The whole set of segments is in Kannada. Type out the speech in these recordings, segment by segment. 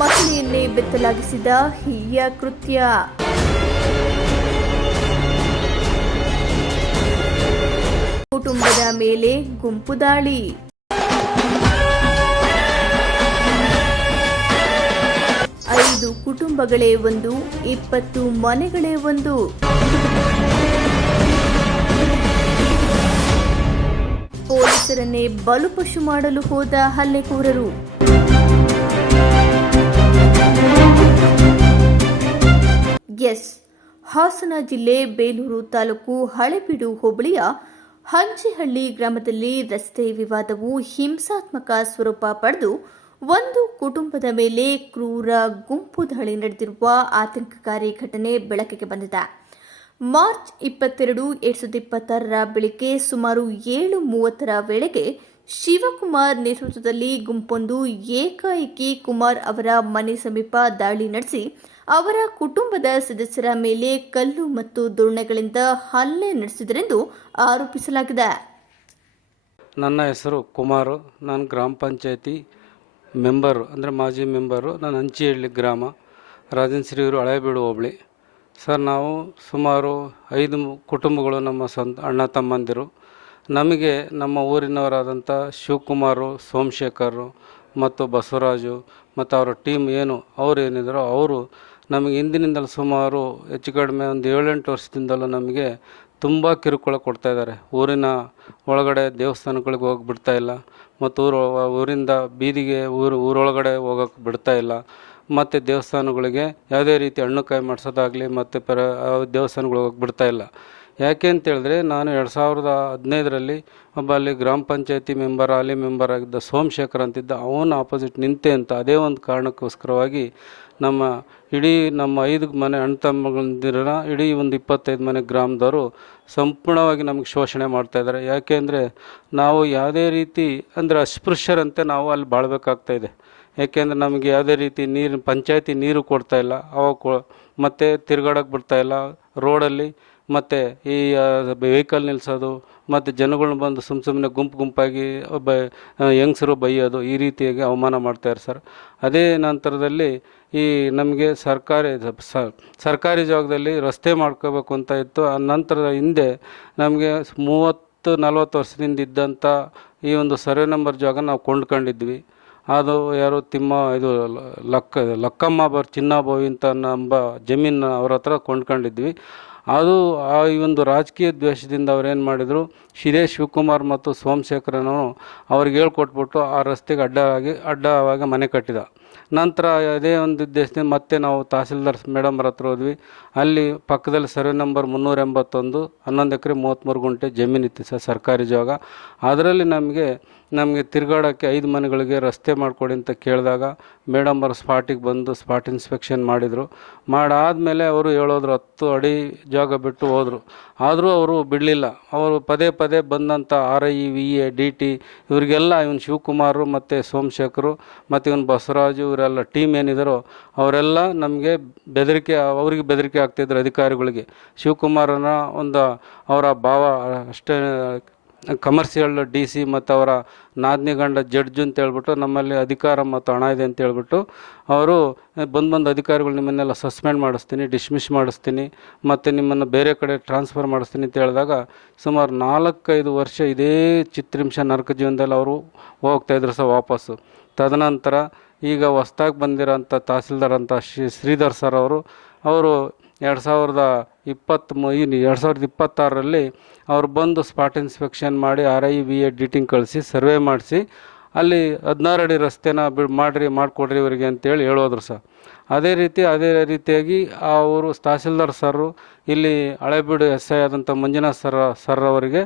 ಮಹಿಳೆಯನ್ನೇ ಬೆತ್ತಲಾಗಿಸಿದ ಹೀಯ ಕೃತ್ಯ. ಕುಟುಂಬದ ಮೇಲೆ ಗುಂಪು ದಾಳಿ. ಐದು ಕುಟುಂಬಗಳೇ ಒಂದು, 20 ಮನೆಗಳೇ ಒಂದು. ಪೊಲೀಸರನ್ನೇ ಬಲುಪಶು ಮಾಡಲು ಹೋದ ಹಲ್ಲೆಕೋರರು. ಎಸ್, ಹಾಸನ ಜಿಲ್ಲೆ ಬೇಲೂರು ತಾಲೂಕು ಹಳೆಬೀಡು ಹೋಬಳಿಯ ಹಂಚಿಹಳ್ಳಿ ಗ್ರಾಮದಲ್ಲಿ ರಸ್ತೆ ವಿವಾದವು ಹಿಂಸಾತ್ಮಕ ಸ್ವರೂಪ ಪಡೆದು ಒಂದು ಕುಟುಂಬದ ಮೇಲೆ ಕ್ರೂರ ಗುಂಪು ದಾಳಿ ನಡೆದಿರುವ ಆತಂಕಕಾರಿ ಘಟನೆ ಬೆಳಕಿಗೆ ಬಂದಿದೆ. ಮಾರ್ಚ್ 22, 2026 ಬೆಳಿಗ್ಗೆ ಸುಮಾರು 7:30 ವೇಳೆಗೆ ಶಿವಕುಮಾರ್ ನೇತೃತ್ವದಲ್ಲಿ ಗುಂಪೊಂದು ಏಕಾಏಕಿ ಕುಮಾರ್ ಅವರ ಮನೆ ಸಮೀಪ ದಾಳಿ ನಡೆಸಿ ಅವರ ಕುಟುಂಬದ ಸದಸ್ಯರ ಮೇಲೆ ಕಲ್ಲು ಮತ್ತು ದೊಣ್ಣೆಗಳಿಂದ ಹಲ್ಲೆ ನಡೆಸಿದರೆಂದು ಆರೋಪಿಸಲಾಗಿದೆ. ನನ್ನ ಹೆಸರು ಕುಮಾರು. ನಾನು ಗ್ರಾಮ ಪಂಚಾಯತಿ ಮೆಂಬರು, ಅಂದರೆ ಮಾಜಿ ಮೆಂಬರು. ನಾನು ಹಂಚಿಹಳ್ಳಿ ಗ್ರಾಮ, ರಾಜನ್ ಶ್ರೀವರು, ಹಳೆಬೀಡು ಹೋಬಳಿ. ಸರ್, ನಾವು ಸುಮಾರು 5 ಕುಟುಂಬಗಳು, ನಮ್ಮ ಸ್ವಂತ ಅಣ್ಣ ತಮ್ಮಂದಿರು. ನಮಗೆ ನಮ್ಮ ಊರಿನವರಾದಂಥ ಶಿವಕುಮಾರು, ಸೋಮಶೇಖರು ಮತ್ತು ಬಸವರಾಜು ಮತ್ತು ಅವರ ಟೀಮ್ ಅವ್ರು ಏನಿದ್ರು ಅವರು ನಮಗೆ ಹಿಂದಿನಿಂದಲೂ ಸುಮಾರು ಹೆಚ್ಚು ಕಡಿಮೆ ಒಂದು 7-8 ವರ್ಷದಿಂದಲೂ ನಮಗೆ ತುಂಬ ಕಿರುಕುಳ ಕೊಡ್ತಾಯಿದ್ದಾರೆ. ಊರಿನ ಒಳಗಡೆ ದೇವಸ್ಥಾನಗಳಿಗೆ ಹೋಗಿ ಬಿಡ್ತಾಯಿಲ್ಲ, ಮತ್ತು ಊರಿಂದ ಬೀದಿಗೆ ಊರೊಳಗಡೆ ಹೋಗೋಕ್ಕೆ ಬಿಡ್ತಾಯಿಲ್ಲ, ಮತ್ತು ದೇವಸ್ಥಾನಗಳಿಗೆ ಯಾವುದೇ ರೀತಿ ಹಣ್ಣು ಕಾಯಿ ಮಾಡಿಸೋದಾಗಲಿ ಮತ್ತು ದೇವಸ್ಥಾನಗಳಿಗೆ ಹೋಗಿ ಬಿಡ್ತಾಯಿಲ್ಲ. ಯಾಕೆ ಅಂತೇಳಿದ್ರೆ, ನಾನು 2015ರಲ್ಲಿ ಒಬ್ಬ ಅಲ್ಲಿ ಗ್ರಾಮ ಪಂಚಾಯತಿ ಮೆಂಬರ್, ಹಾಲಿ ಮೆಂಬರ್ ಆಗಿದ್ದ ಸೋಮಶೇಖರ್ ಅಂತಿದ್ದ, ಅವನ ಆಪೋಸಿಟ್ ನಿಂತೆ ಅಂತ ಅದೇ ಒಂದು ಕಾರಣಕ್ಕೋಸ್ಕರವಾಗಿ ನಮ್ಮ 5 ಮನೆ ಅಣ್ಣ ತಮ್ಮಗಳಿಂದಿರ ಇಡೀ ಒಂದು 25 ಮನೆ ಗ್ರಾಮದವರು ಸಂಪೂರ್ಣವಾಗಿ ನಮಗೆ ಶೋಷಣೆ ಮಾಡ್ತಾಯಿದ್ದಾರೆ. ಯಾಕೆ ಅಂದರೆ, ನಾವು ಯಾವುದೇ ರೀತಿ ಅಂದರೆ ಅಸ್ಪೃಶ್ಯರಂತೆ ನಾವು ಅಲ್ಲಿ ಬಾಳ್ಬೇಕಾಗ್ತಾಯಿದೆ. ಯಾಕೆಂದರೆ ನಮಗೆ ಯಾವುದೇ ರೀತಿ ಪಂಚಾಯತಿ ನೀರು ಕೊಡ್ತಾಯಿಲ್ಲ, ಮತ್ತು ತಿರ್ಗಾಡೋಕ್ಕೆ ಬಿಡ್ತಾಯಿಲ್ಲ ರೋಡಲ್ಲಿ, ಮತ್ತು ಈ ವೆಹಿಕಲ್ ನಿಲ್ಲಿಸೋದು, ಮತ್ತು ಜನಗಳನ್ನ ಬಂದು ಸುಮ್ಮನೆ ಗುಂಪಾಗಿ ಹೆಂಗಸರು ಬೈಯೋದು, ಈ ರೀತಿಯಾಗಿ ಅವಮಾನ ಮಾಡ್ತಾಯಿದ್ದಾರೆ ಸರ್. ಅದೇ ನಂತರದಲ್ಲಿ ಈ ನಮಗೆ ಸರ್ಕಾರಿ ಜಾಗದಲ್ಲಿ ರಸ್ತೆ ಮಾಡ್ಕೋಬೇಕು ಅಂತ ಇತ್ತು. ಆ ನಂತರದ ಹಿಂದೆ ನಮಗೆ 30-40 ವರ್ಷದಿಂದ ಇದ್ದಂಥ ಈ ಒಂದು ಸರ್ವೆ ನಂಬರ್ ಜಾಗ ನಾವು ಕೊಂಡ್ಕೊಂಡಿದ್ವಿ. ಅದು ಯಾರು ಲಕ್ಕಮ್ಮ ಚಿನ್ನಬೋವಿ ಅಂತ ನಂಬ ಜಮೀನು ಅವ್ರ ಹತ್ರ ಕೊಂಡ್ಕೊಂಡಿದ್ವಿ. ಅದು ಈ ಒಂದು ರಾಜಕೀಯ ದ್ವೇಷದಿಂದ ಅವ್ರೇನು ಮಾಡಿದರು, ಇದೇ ಶಿವಕುಮಾರ್ ಮತ್ತು ಸೋಮಶೇಖರನು ಅವ್ರಿಗೆ ಹೇಳ್ಕೊಟ್ಬಿಟ್ಟು ಆ ರಸ್ತೆಗೆ ಅಡ್ಡವಾಗಿ ಮನೆ ಕಟ್ಟಿದ. ನಂತರ ಅದೇ ಒಂದು ಉದ್ದೇಶದಿಂದ ಮತ್ತೆ ನಾವು ತಹಸೀಲ್ದಾರ್ ಮೇಡಮ್ರ ಹತ್ರ ಹೋದ್ವಿ. ಅಲ್ಲಿ ಪಕ್ಕದಲ್ಲಿ ಸರ್ವೆ ನಂಬರ್ 381 11 ಎಕರೆ 33 ಗುಂಟೆ ಜಮೀನಿತ್ತು ಸರ್, ಸರ್ಕಾರಿ ಜಾಗ. ಅದರಲ್ಲಿ ನಮಗೆ ತಿರುಗಾಡೋಕ್ಕೆ 5 ಮನೆಗಳಿಗೆ ರಸ್ತೆ ಮಾಡಿಕೊಡಿ ಅಂತ ಕೇಳಿದಾಗ ಮೇಡಮ್ ಅವರು ಸ್ಪಾಟಿಗೆ ಬಂದು ಸ್ಪಾಟ್ ಇನ್ಸ್ಪೆಕ್ಷನ್ ಮಾಡಿದರು. ಮಾಡಾದಮೇಲೆ ಅವರು ಹೇಳೋದ್ರು 10 ಅಡಿ ಜಾಗ ಬಿಟ್ಟು ಹೋದರು. ಆದರೂ ಅವರು ಬಿಡಲಿಲ್ಲ. ಅವರು ಪದೇ ಬಂದಂಥ RI, VA, DT ಇವರಿಗೆಲ್ಲ ಇವನು ಶಿವಕುಮಾರು ಮತ್ತು ಸೋಮಶೇಖರು ಮತ್ತು ಇವನು ಬಸವರಾಜು ಇವರೆಲ್ಲ ಟೀಮ್ ಏನಿದ್ದಾರೋ ಅವರೆಲ್ಲ ನಮಗೆ ಅವ್ರಿಗೆ ಬೆದರಿಕೆ ಆಗ್ತಿದ್ರು ಅಧಿಕಾರಿಗಳಿಗೆ. ಶಿವಕುಮಾರನ ಅವರ ಭಾವ ಅಷ್ಟೇ ಕಮರ್ಷಿಯಲ್ DC ಮತ್ತು ಅವರ ನಾದ್ನಿ ಗಂಡ ಜಡ್ಜ್ ಅಂತ ಹೇಳ್ಬಿಟ್ಟು ನಮ್ಮಲ್ಲಿ ಅಧಿಕಾರ ಮತ್ತು ಹಣ ಇದೆ ಅಂತ ಹೇಳ್ಬಿಟ್ಟು ಅವರು ಬಂದು ಅಧಿಕಾರಿಗಳು ನಿಮ್ಮನ್ನೆಲ್ಲ ಸಸ್ಪೆಂಡ್ ಮಾಡಿಸ್ತೀನಿ, ಡಿಸ್ಮಿಸ್ ಮಾಡಿಸ್ತೀನಿ, ಮತ್ತು ನಿಮ್ಮನ್ನು ಬೇರೆ ಕಡೆ ಟ್ರಾನ್ಸ್ಫರ್ ಮಾಡಿಸ್ತೀನಿ ಅಂತ ಹೇಳಿದಾಗ ಸುಮಾರು 4-5 ವರ್ಷ ಇದೇ ಚಿತ್ರಿಂಶ ನರಕ ಜೀವನದಲ್ಲಿ ಅವರು ಹೋಗ್ತಾಯಿದ್ರು ಸಹ ವಾಪಸ್ಸು. ತದನಂತರ ಈಗ ಹೊಸ್ದಾಗಿ ಬಂದಿರೋಂಥ ತಹಸೀಲ್ದಾರ್ ಅಂತ ಶ್ರೀಧರ್ ಸರ್ ಅವರು 2026ರಲ್ಲಿ ಅವ್ರು ಬಂದು ಸ್ಪಾಟ್ ಇನ್ಸ್ಪೆಕ್ಷನ್ ಮಾಡಿ RI, VA, DT ಕಳಿಸಿ ಸರ್ವೆ ಮಾಡಿಸಿ ಅಲ್ಲಿ 16 ಅಡಿ ರಸ್ತೆನ ಮಾಡಿಕೊಡ್ರಿ ಇವರಿಗೆ ಅಂತೇಳಿ ಹೇಳೋದ್ರು ಸರ್. ಅದೇ ರೀತಿಯಾಗಿ ಅವರು ತಹಸೀಲ್ದಾರ್ ಸರ್ ಇಲ್ಲಿ ಹಳೆಬೀಡು SI ಆದಂಥ ಮಂಜುನಾಥ್ ಸರ್ ಅವರಿಗೆ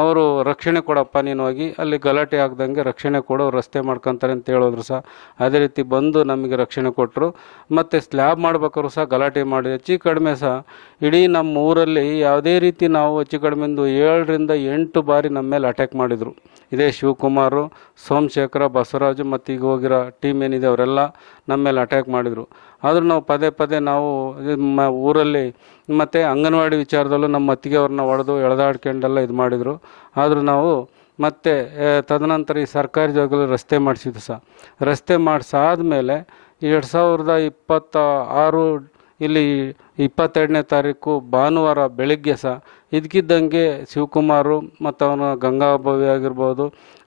ಅವರು ರಕ್ಷಣೆ ಕೊಡಪ್ಪ, ನೀನು ಹೋಗಿ ಅಲ್ಲಿ ಗಲಾಟೆ ಆಗ್ದಂಗೆ ರಕ್ಷಣೆ ಕೊಡು, ರಸ್ತೆ ಮಾಡ್ಕೊತಾರೆ ಅಂತ ಹೇಳಿದ್ರು ಸಹ. ಅದೇ ರೀತಿ ಬಂದು ನಮಗೆ ರಕ್ಷಣೆ ಕೊಟ್ಟರು. ಮತ್ತು ಸ್ಲ್ಯಾಬ್ ಮಾಡ್ಬೇಕಾದ್ರು ಸಹ ಗಲಾಟೆ ಮಾಡಿ ಹೆಚ್ಚು ಕಡಿಮೆ ಸಹ ಇಡೀ ನಮ್ಮ ಊರಲ್ಲಿ ಯಾವುದೇ ರೀತಿ ನಾವು ಹೆಚ್ಚು ಕಡಿಮೆ 7-8 ಬಾರಿ ನಮ್ಮ ಮೇಲೆ ಅಟ್ಯಾಕ್ ಮಾಡಿದರು. ಇದೇ ಶಿವಕುಮಾರು, ಸೋಮಶೇಖರ, ಬಸವರಾಜು ಮತ್ತು ಈಗ ಹೋಗಿರೋ ಟೀಮ್ ಏನಿದೆ ಅವರೆಲ್ಲ ನಮ್ಮ ಮೇಲೆ ಅಟ್ಯಾಕ್ ಮಾಡಿದರು. ಆದರೂ ನಾವು ಪದೇ ನಾವು ಊರಲ್ಲಿ ಮತ್ತು ಅಂಗನವಾಡಿ ವಿಚಾರದಲ್ಲೂ ನಮ್ಮ ಅತ್ತಿಗೆ ಅವ್ರನ್ನ ಹೊಡೆದು ಎಳೆದಾಡ್ಕೊಂಡೆಲ್ಲ ಇದು ಮಾಡಿದರು. ಆದರೂ ನಾವು ಮತ್ತೆ ತದನಂತರ ಈ ಸರ್ಕಾರಿ ಜಾಗದಲ್ಲಿ ರಸ್ತೆ ಮಾಡಿಸಿದ್ದು ಸಹ. ರಸ್ತೆ ಮಾಡಿಸಾದ್ಮೇಲೆ 2026 ಇಲ್ಲಿ 22ನೇ ತಾರೀಕು ಭಾನುವಾರ ಬೆಳಗ್ಗೆ ಇದಕ್ಕಿದ್ದಂಗೆ ಶಿವಕುಮಾರು ಮತ್ತು ಅವನು ಗಂಗಾಭವಿ ಆಗಿರ್ಬೋದು,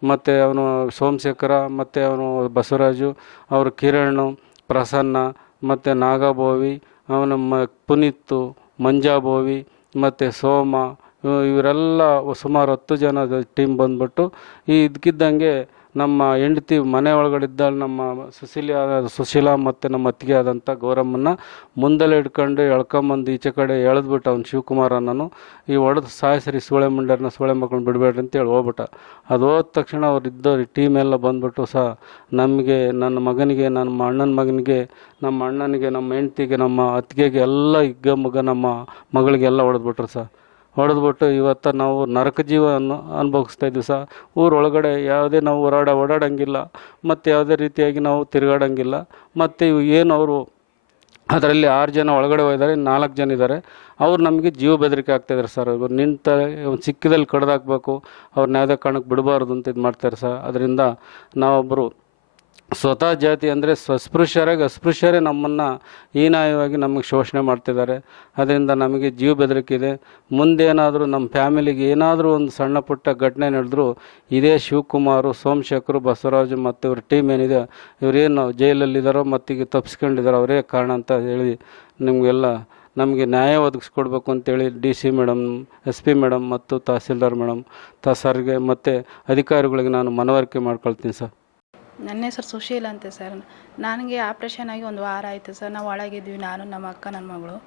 ಮತ್ತು ಅವನು ಸೋಮಶೇಖರ, ಮತ್ತು ಅವನು ಬಸವರಾಜು, ಅವರು ಕಿರಣ್, ಪ್ರಸನ್ನ, ಮತ್ತು ನಾಗಭೋವಿ, ಅವನ ಪುನೀತ್, ಮಂಜಾಭೋವಿ ಮತ್ತು ಸೋಮ, ಇವರೆಲ್ಲ ಸುಮಾರು 10 ಜನ ಟೀಮ್ ಬಂದ್ಬಿಟ್ಟು ಇದಕ್ಕಿದ್ದಂಗೆ ನಮ್ಮ ಹೆಂಡತಿ ಮನೆ ಒಳಗಡೆ ಇದ್ದ ನಮ್ಮ ಸುಶೀಲಾ ಮತ್ತು ನಮ್ಮ ಅತ್ತಿಗೆ ಆದಂಥ ಗೌರಮ್ಮನ ಮುಂದೆಲ್ಲ ಹಿಡ್ಕೊಂಡು ಎಳ್ಕೊಂಬಂದು ಈಚೆ ಕಡೆ ಎಳೆದ್ಬಿಟ್ಟು ಅವ್ನು ಶಿವಕುಮಾರ್ ಅನ್ನೋನು ಈ ಹೊಡೆದು ಸಾಯಿಸ್ರಿ ಸೂಳೆ ಮುಂಡ್ಯರನ್ನ ಸೂಳೆ ಮಕ್ಕಳನ್ನ ಬಿಡಬೇಡ್ರಿ ಅಂತೇಳಿ ಹೋಗ್ಬಿಟ್ಟ. ಅದು ಹೋದ ತಕ್ಷಣ ಅವ್ರು ಇದ್ದವ್ರು ಟೀಮ್ ಎಲ್ಲ ಬಂದ್ಬಿಟ್ಟು ನಮಗೆ, ನನ್ನ ಮಗನಿಗೆ, ನಮ್ಮ ಅಣ್ಣನ ಮಗನಿಗೆ, ನಮ್ಮ ಅಣ್ಣನಿಗೆ, ನಮ್ಮ ಹೆಂಡ್ತಿಗೆ, ನಮ್ಮ ಅತ್ತಿಗೆಗೆ ಎಲ್ಲ ಹಿಗ್ಗಮುಗ್ಗ ನಮ್ಮ ಮಗಳಿಗೆಲ್ಲ ಹೊಡೆದ್ಬಿಟ್ರು ಹೊಡೆದ್ಬಿಟ್ಟು ಇವತ್ತು ನಾವು ನರಕ ಜೀವ ಅನುಭವಿಸ್ತಾ ಇದ್ವಿ ಊರೊಳಗಡೆ ಯಾವುದೇ ನಾವು ಓಡಾಡಂಗಿಲ್ಲ, ಮತ್ತು ಯಾವುದೇ ರೀತಿಯಾಗಿ ನಾವು ತಿರುಗಾಡಂಗಿಲ್ಲ. ಮತ್ತು ಏನು ಅವರು ಅದರಲ್ಲಿ 6 ಜನ ಒಳಗಡೆ ಹೋಗಿದ್ದಾರೆ, 4 ಜನ ಇದ್ದಾರೆ. ಅವ್ರು ನಮಗೆ ಜೀವ ಬೆದರಿಕೆ ಆಗ್ತಾಯಿದ್ದಾರೆ ಇವ್ರು ನಿಂತಾರೆ ಸಿಕ್ಕಿದಲ್ಲಿ ಕಡ್ದಾಕ್ಬೇಕು, ಅವ್ರನ್ನ ಯಾವುದೇ ಕಾರಣಕ್ಕೆ ಬಿಡಬಾರ್ದು ಅಂತ ಇದು ಮಾಡ್ತಾರೆ ಅದರಿಂದ ನಾವೊಬ್ಬರು ಸ್ವತಃ ಜಾತಿ ಅಂದರೆ ಅಸ್ಪೃಶ್ಯರೇ ನಮ್ಮನ್ನು ಹೀನಾಯವಾಗಿ ನಮಗೆ ಶೋಷಣೆ ಮಾಡ್ತಿದ್ದಾರೆ. ಅದರಿಂದ ನಮಗೆ ಜೀವ ಬೆದರಿಕೆ ಇದೆ. ಮುಂದೇನಾದರೂ ನಮ್ಮ ಫ್ಯಾಮಿಲಿಗೆ ಏನಾದರೂ ಒಂದು ಸಣ್ಣ ಪುಟ್ಟ ಘಟನೆ ನಡೆದ್ರು ಇದೇ ಶಿವಕುಮಾರು, ಸೋಮಶೇಖರು, ಬಸವರಾಜು ಮತ್ತು ಇವ್ರ ಟೀಮ್ ಏನಿದೆ, ಇವರೇನು ಜೈಲಲ್ಲಿದ್ದಾರೋ ಮತ್ತೀಗ ತಪ್ಪಿಸ್ಕೊಂಡಿದ್ದಾರೋ ಅವರೇ ಕಾರಣ ಅಂತ ಹೇಳಿ ನಮಗೆ ನ್ಯಾಯ ಒದಗಿಸ್ಕೊಡ್ಬೇಕು ಅಂತೇಳಿ DC ಮೇಡಮ್, SP ಮೇಡಮ್ ಮತ್ತು ತಹಸೀಲ್ದಾರ್ ಮೇಡಮ್ ಸರ್ಗೆ ಮತ್ತು ಅಧಿಕಾರಿಗಳಿಗೆ ನಾನು ಮನವರಿಕೆ ಮಾಡ್ಕೊಳ್ತೀನಿ ನನ್ನ ಹೆಸರು ಸುಶೀಲ ಅಂತ ಸರ್. ನನಗೆ ಆಪ್ರೇಷನ್ ಆಗಿ 1 ವಾರ ಆಯಿತು ಸರ್. ನಾವು ಒಳಗಿದ್ವಿ, ನಾನು, ನಮ್ಮ ಅಕ್ಕ, ನನ್ನ ಮಗಳು.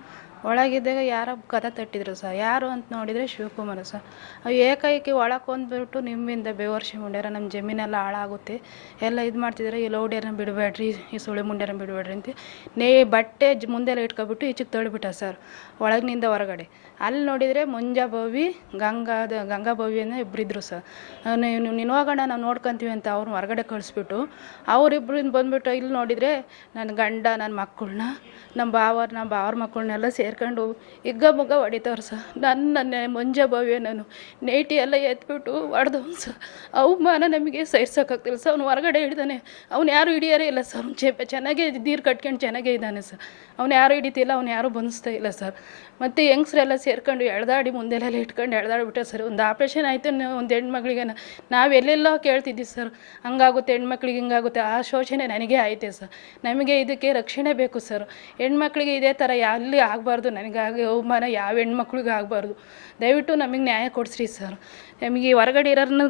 ಒಳಗಿದ್ದಾಗ ಯಾರೋ ಕದ ತಟ್ಟಿದ್ರು ಯಾರು ಅಂತ ನೋಡಿದರೆ ಶಿವಕುಮಾರ ಏಕೈಕಿ ಒಳಗೆ ಬಂದುಬಿಟ್ಟು ನಿಮ್ಮಿಂದ ಬೇವರ್ಷಿ ಮುಂಡ್ಯಾರ, ನಮ್ಮ ಜಮೀನೆಲ್ಲ ಹಾಳಾಗುತ್ತೆ, ಎಲ್ಲ ಇದು ಮಾಡ್ತಿದ್ರೆ, ಈ ಲೌಡ್ಯರನ್ನ ಬಿಡಬೇಡ್ರಿ, ಈ ಸುಳಿ ಮುಂಡ್ಯರನ್ನ ಬಿಡಬೇಡ್ರಿ ಅಂತ ಬಟ್ಟೆ ಮುಂದೆಲ್ಲ ಇಟ್ಕೊಬಿಟ್ಟು ಈಚೆಗೆ ತಳ್ಳಿಬಿಟ್ಟ ಸರ್, ಒಳಗಿನಿಂದ ಹೊರಗಡೆ. ಅಲ್ಲಿ ನೋಡಿದರೆ ಮಂಜಾಭವಿ, ಗಂಗಾಭವಿ ಅನ್ನೋ ಇಬ್ಬರಿದ್ರು ನೀನು ಹೋಗೋಣ, ನಾವು ನೋಡ್ಕೊತೀವಿ ಅಂತ ಅವ್ರನ್ನ ಹೊರಗಡೆ ಕಳಿಸ್ಬಿಟ್ಟು ಅವರಿಬ್ಬರಿಂದ ಬಂದುಬಿಟ್ಟು ಇಲ್ಲಿ ನೋಡಿದರೆ ನನ್ನ ಗಂಡ, ನನ್ನ ಮಕ್ಕಳನ್ನ, ನಮ್ಮ ಬಾವರ ಮಕ್ಕಳನ್ನೆಲ್ಲ ಸೇರ್ಕೊಂಡು ಹಿಗ್ಗ ಹೊಡಿತವ್ರು ನನ್ನ ಮಂಜಾಭವಿ ನಾನು ನೇಟಿ ಎಲ್ಲ ಎತ್ಬಿಟ್ಟು ಹೊಡೆದವ್ನು ಅವಮಾನ ನಮಗೆ ಸಹಿಸೋಕ್ಕಾಗ್ತಿಲ್ಲ ಅವ್ನು ಹೊರಗಡೆ ಹಿಡ್ದಾನೆ. ಅವ್ನು ಯಾರು ಹಿಡಿಯೋರೇ ಇಲ್ಲ ಅವ್ನು ಚೆನ್ನಾಗೇ ನೀರು ಕಟ್ಕೊಂಡು ಚೆನ್ನಾಗೇ ಇದ್ದಾನೆ ಅವ್ನು ಯಾರು ಹಿಡಿತಿಲ್ಲ, ಅವ್ನು ಯಾರೂ ಬಂಧಿಸ್ತಾ ಇಲ್ಲ ಮತ್ತು ಹೆಂಗಸ್ರೆಲ್ಲ ಸೇರ್ಕೊಂಡು ಎಳ್ದಾಡಿ ಮುಂದೆಲ್ಲ ಇಟ್ಕೊಂಡು ಎಳ್ದಾಡ್ಬಿಟ್ಟೆ ಒಂದು ಆಪ್ರೇಷನ್ ಆಯಿತು ಒಂದು ಹೆಣ್ಮಕ್ಳಿಗೆ. ನಾವು ಎಲ್ಲೆಲ್ಲೋ ಕೇಳ್ತಿದ್ವಿ ಹಂಗಾಗುತ್ತೆ ಹೆಣ್ಮಕ್ಳಿಗೆ, ಹಿಂಗಾಗುತ್ತೆ. ಆ ಶೋಷಣೆ ನನಗೆ ಆಯಿತೆ ನಮಗೆ ಇದಕ್ಕೆ ರಕ್ಷಣೆ ಬೇಕು ಹೆಣ್ಮಕ್ಳಿಗೆ ಇದೇ ಥರ ಎಲ್ಲಿ ಆಗಬಾರ್ದು, ನನಗಾಗಿ ಅವಮಾನ ಯಾವ ಹೆಣ್ಮಕ್ಳಿಗೂ ಆಗಬಾರ್ದು. ದಯವಿಟ್ಟು ನಮಗೆ ನ್ಯಾಯ ಕೊಡಿಸ್ರಿ ನಮಗೆ ಹೊರಗಡೆ ಇರೋರನ್ನ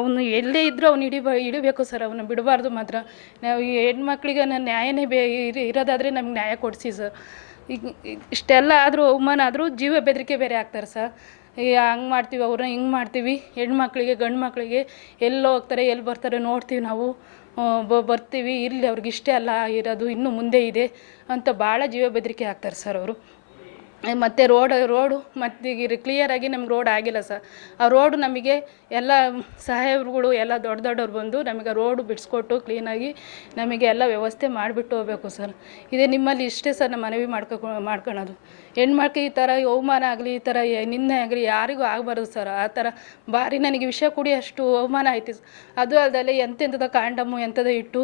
ಅವನು ಎಲ್ಲೇ ಇದ್ದರೂ ಅವ್ನು ಹಿಡಿಬೇಕು ಅವನ್ನ ಬಿಡಬಾರ್ದು ಮಾತ್ರ. ನಾವು ಈ ಹೆಣ್ಮಕ್ಳಿಗೆ ನ್ಯಾಯನೇ ಇರೋದಾದರೆ ನಮ್ಗೆ ನ್ಯಾಯ ಕೊಡಿಸಿ ಈಗ ಇಷ್ಟೆಲ್ಲ ಆದರೂ ಅವಮಾನ ಆದರೂ ಜೀವ ಬೆದರಿಕೆ ಬೇರೆ ಆಗ್ತಾರೆ ಹಂಗೆ ಮಾಡ್ತೀವಿ, ಅವ್ರನ್ನ ಹಿಂಗೆ ಮಾಡ್ತೀವಿ. ಹೆಣ್ಮಕ್ಳಿಗೆ, ಗಂಡು ಮಕ್ಕಳಿಗೆ ಎಲ್ಲೋ ಹೋಗ್ತಾರೆ, ಎಲ್ಲಿ ಬರ್ತಾರೆ ನೋಡ್ತೀವಿ ನಾವು, ಬರ್ತೀವಿ. ಇಲ್ಲಿ ಅವ್ರಿಗೆ ಇಷ್ಟೇ ಅಲ್ಲ ಇರೋದು, ಇನ್ನೂ ಮುಂದೆ ಇದೆ ಅಂತ ಭಾಳ ಜೀವ ಬೆದರಿಕೆ ಆಗ್ತಾರೆ ಅವರು. ಮತ್ತು ರೋಡು ಮತ್ತು ಈಗ ಕ್ಲಿಯರಾಗಿ ನಮ್ಗೆ ರೋಡ್ ಆಗಿಲ್ಲ ಆ ರೋಡು ನಮಗೆ ಎಲ್ಲ ಸಾಹೇಬ್ರುಗಳು ಎಲ್ಲ ದೊಡ್ಡವ್ರು ಬಂದು ನಮಗೆ ರೋಡು ಬಿಡಿಸ್ಕೊಟ್ಟು ಕ್ಲೀನಾಗಿ ನಮಗೆ ಎಲ್ಲ ವ್ಯವಸ್ಥೆ ಮಾಡಿಬಿಟ್ಟು ಹೋಗ್ಬೇಕು ಇದೇ ನಿಮ್ಮಲ್ಲಿ ಇಷ್ಟೇ ನಮ್ಮ ಮನವಿ ಮಾಡ್ಕೊಳೋದು. ಹೆಣ್ಮಕ್ಳು ಈ ಥರ ಅವಮಾನ ಆಗಲಿ, ಈ ಥರ ನಿಂದೆ ಆಗಲಿ ಯಾರಿಗೂ ಆಗಬಾರ್ದು ಆ ಥರ ಭಾರಿ ನನಗೆ ವಿಷ ಕುಡಿ ಅಷ್ಟು ಅವಮಾನ ಆಯ್ತು ಅದು ಅಲ್ಲದೆ ಎಂತೆಂಥದ್ದು ಕಾಂಡಮ್ಮು ಎಂಥದ್ದು ಇಟ್ಟು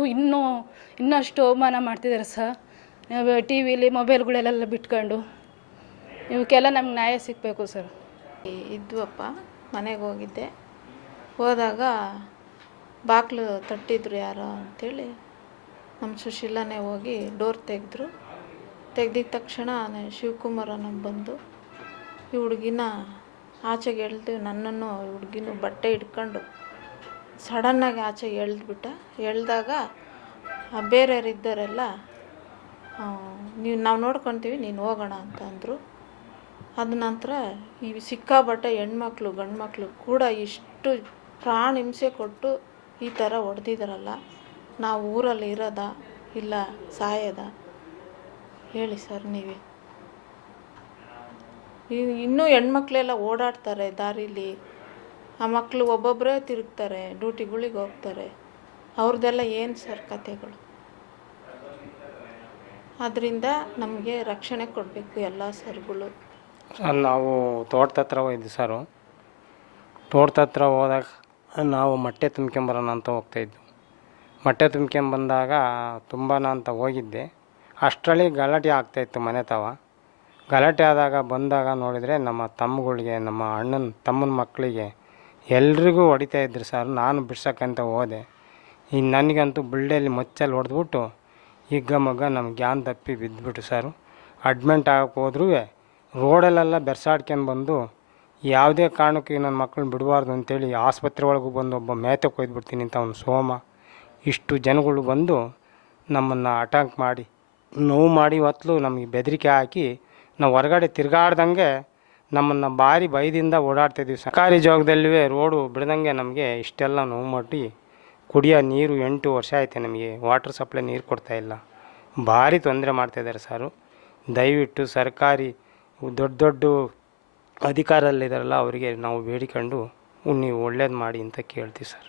ಇನ್ನಷ್ಟು ಅವಮಾನ ಮಾಡ್ತಿದ್ದಾರೆ ಟಿ ವಿಲಿ ಮೊಬೈಲ್ಗಳೆಲ್ಲ ಬಿಟ್ಕೊಂಡು. ಇವಕ್ಕೆಲ್ಲ ನಮ್ಗೆ ನ್ಯಾಯ ಸಿಗಬೇಕು ಇದ್ವಪ್ಪ, ಮನೆಗೆ ಹೋಗಿದ್ದೆ. ಹೋದಾಗ ಬಾಗಿಲು ತಟ್ಟಿದ್ರು ಯಾರೋ ಅಂಥೇಳಿ ನಮ್ಮ ಸುಶೀಲನೇ ಹೋಗಿ ಡೋರ್ ತೆಗ್ದಿದ್ದ ತಕ್ಷಣ ಶಿವಕುಮಾರನ ಬಂದು ಈ ಹುಡುಗಿನ ಆಚೆಗೆ ಎಳ್ದು ನನ್ನನ್ನು ಹುಡುಗಿನ ಬಟ್ಟೆ ಹಿಡ್ಕೊಂಡು ಸಡನ್ನಾಗಿ ಆಚೆಗೆ ಎಳ್ದಾಗ ಬೇರೆಯವರಿದ್ದರೆಲ್ಲ ನಾವು ನೋಡ್ಕೊತೀವಿ, ನೀನು ಹೋಗೋಣ ಅಂತ ಅಂದರು. ಅದ ನಂತರ ಈ ಸಿಕ್ಕಾಬಟ್ಟೆ ಹೆಣ್ಮಕ್ಳು ಗಂಡು ಮಕ್ಕಳು ಕೂಡ ಇಷ್ಟು ಪ್ರಾಣ ಹಿಂಸೆ ಕೊಟ್ಟು ಈ ಥರ ಹೊಡೆದಿದ್ದಾರಲ್ಲ, ನಾವು ಊರಲ್ಲಿ ಇರೋದಾ ಇಲ್ಲ ಸಾಯೋದ ಹೇಳಿ ನೀವೇ. ಇನ್ನೂ ಹೆಣ್ಮಕ್ಳೆಲ್ಲ ಓಡಾಡ್ತಾರೆ ದಾರಿಲಿ, ಆ ಮಕ್ಕಳು ಒಬ್ಬೊಬ್ಬರೇ ತಿರುಗ್ತಾರೆ, ಡ್ಯೂಟಿಗಳಿಗೆ ಹೋಗ್ತಾರೆ. ಅವ್ರದ್ದೆಲ್ಲ ಏನು ಕಥೆಗಳು. ಅದರಿಂದ ನಮಗೆ ರಕ್ಷಣೆ ಕೊಡಬೇಕು ಎಲ್ಲ ಸರ್ಗಳು. ನಾವು ತೋಟದ ಹತ್ರ ಹೋಗಿದ್ವಿ ತೋಟದ ಹತ್ರ ಹೋದಾಗ ನಾವು ಮೊಟ್ಟೆ ತುಂಬ್ಕೊಂಬರೋಣ ಅಂತ ಹೋಗ್ತಾಯಿದ್ವಿ. ಮೊಟ್ಟೆ ತುಂಬ್ಕೊಂಬಂದಾಗ ತುಂಬಾನ ಅಂತ ಹೋಗಿದ್ದೆ. ಅಷ್ಟರಲ್ಲಿ ಗಲಾಟೆ ಆಗ್ತಾಯಿತ್ತು ಮನೆ ತವ. ಗಲಾಟೆ ಆದಾಗ ಬಂದಾಗ ನೋಡಿದರೆ ನಮ್ಮ ತಮ್ಮಗಳಿಗೆ, ನಮ್ಮ ಅಣ್ಣನ ತಮ್ಮನ ಮಕ್ಕಳಿಗೆ ಎಲ್ರಿಗೂ ಹೊಡಿತಾ ಇದ್ರು ಸರ್. ನಾನು ಬಿಡ್ಸಕ್ಕಂತ ಹೋದೆ. ಈಗ ನನಗಂತೂ ಬುಲ್ಡೆಯಲ್ಲಿ ಮಚ್ಚಲ್ಲಿ ಹೊಡೆದ್ಬಿಟ್ಟು ಹಿಗ್ಗ ಮಗ್ಗ ನಮ್ಗೆ ಗ್ಯಾನ್ ತಪ್ಪಿ ಬಿದ್ದುಬಿಟ್ಟು ಸರ್. ಅಡ್ಮಿಂಟ್ ಆಗಕ್ಕೆ ಹೋದ್ರೂ ರೋಡಲ್ಲೆಲ್ಲ ಬೆರ್ಸಾಡ್ಕೊಂಡು ಬಂದು ಯಾವುದೇ ಕಾರಣಕ್ಕೂ ನನ್ನ ಮಕ್ಕಳನ್ನ ಬಿಡಬಾರ್ದು ಅಂತೇಳಿ ಆಸ್ಪತ್ರೆ ಒಳಗೂ ಬಂದು ಒಬ್ಬ ಮೇತೆ ಕೊಯ್ದುಬಿಡ್ತೀನಿ ಅಂತ ಅವ್ನು ಸೋಮ. ಇಷ್ಟು ಜನಗಳು ಬಂದು ನಮ್ಮನ್ನು ಅಟ್ಯಾಕ್ ಮಾಡಿ ನೋವು ಮಾಡಿ ಹೊತ್ತಲು ನಮಗೆ ಬೆದರಿಕೆ ಹಾಕಿ ನಾವು ಹೊರಗಡೆ ತಿರುಗಾಡ್ದಂಗೆ ನಮ್ಮನ್ನು ಭಾರಿ ಭಯದಿಂದ ಓಡಾಡ್ತಾಯಿದ್ದೀವಿ. ಸರ್ಕಾರಿ ಜಾಗದಲ್ಲಿ ರೋಡು ಬಿಡ್ದಂಗೆ ನಮಗೆ ಇಷ್ಟೆಲ್ಲ ನೋವು ಮಾಡಿ ಕುಡಿಯೋ ನೀರು 8 ವರ್ಷ ಆಯ್ತು ನಮಗೆ ವಾಟರ್ ಸಪ್ಲೈ ನೀರು ಕೊಡ್ತಾಯಿಲ್ಲ. ಭಾರಿ ತೊಂದರೆ ಮಾಡ್ತಾಯಿದ್ದಾರೆ ಸರು. ದಯವಿಟ್ಟು ಸರ್ಕಾರಿ ದೊಡ್ಡ ದೊಡ್ಡ ಅಧಿಕಾರದಲ್ಲಿದ್ದಾರಲ್ಲ ಅವರಿಗೆ ನಾವು ಬೇಡಿಕೊಂಡು ನೀವು ಒಳ್ಳೇದು ಮಾಡಿ ಅಂತ ಕೇಳ್ತೀವಿ ಸರ್.